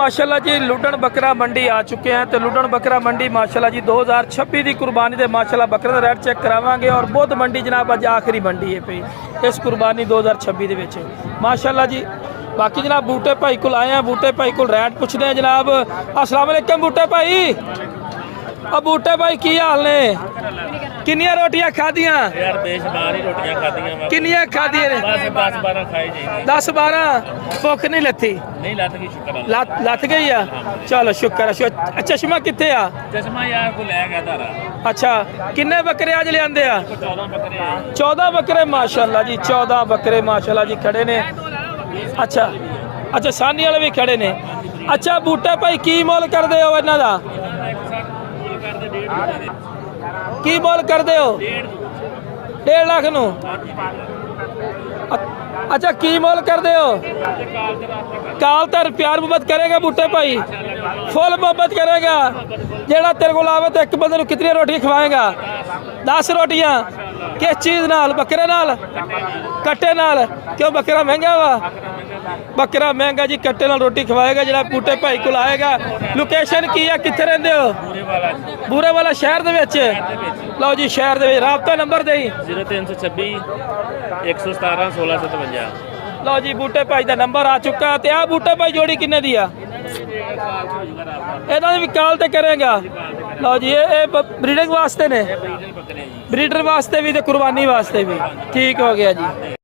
माशाल्लाह जी लुडन बकरा मंडी आ चुके हैं। तो लुडन बकरा मंडी माशाल्लाह जी 2026 की कुर्बानी के माशाल्लाह बकरे का रेट चेक करावांगे। और बुध मंडी जनाब अज आखिरी मंडी है पई इस कुर्बानी 2026 के माशाल्लाह जी। बाकी जनाब बूटे भाई को आए हैं, बूटे भाई को रेट पूछते हैं जनाब। अस्सलाम वालेकुम बूटे भाई। अब बूटे भाई की हाल ने? किन्नियां रोटियां खादियां? यार बेशुमार ही रोटियां खादियां। किन्नियां खादियां ने? 10-12 खाई जाइए। 10-12 भुख नहीं लथी? नहीं लत गई, शुक्र अल्लाह। लथ गई आ? चलो शुक्र है। चश्मा कितने आ? चश्मा यार को ले गया तारा। अच्छा किन्ने बकरे आज ले आंदे आ? 14 बकरे। 14 बकरे माशाल्लाह जी। 14 बकरे माशाल्लाह जी खड़े ने। अच्छा अच्छा सानी वाले भी खड़े ने। अच्छा बूटा भाई की मोल कर दे हो इन्हां दा? की मोल कर दे हो? 1.5 लाख नू। अच्छा की मोल कर दे हो? काल तर प्यार मोहब्बत करेगा बूटे भाई? फुल मोहब्बत करेगा। जेड़ा तेरे को आवे तो एक बंदे नू कितनी रोटियां खवाएगा? 10 रोटियां। किस चीज़ नाल? बकरे नाल? कट्टे नाल? क्यों बकरा महंगा वा? बकरा महंगा जी, कट्टे नाल रोटी खवाएगा जरा बूटे भाई को आएगा। लोकेशन की है, कित्थे रहिंदे हो? बूरे वाला शहर दे विच। लो जी शहर दे विच राबता नंबर दे 0326 117 1657। लो जी बूटे भाई का नंबर आ चुका। ते आ बूटे भाई जोड़ी किन्ने दी आ? इन्हां दी भी काल ते करेगा। लो जी ये ब्रीडिंग वास्ते ने? ब्रीडर वास्ते भी ते कुर्बानी वास्ते भी। ठीक हो गया जी।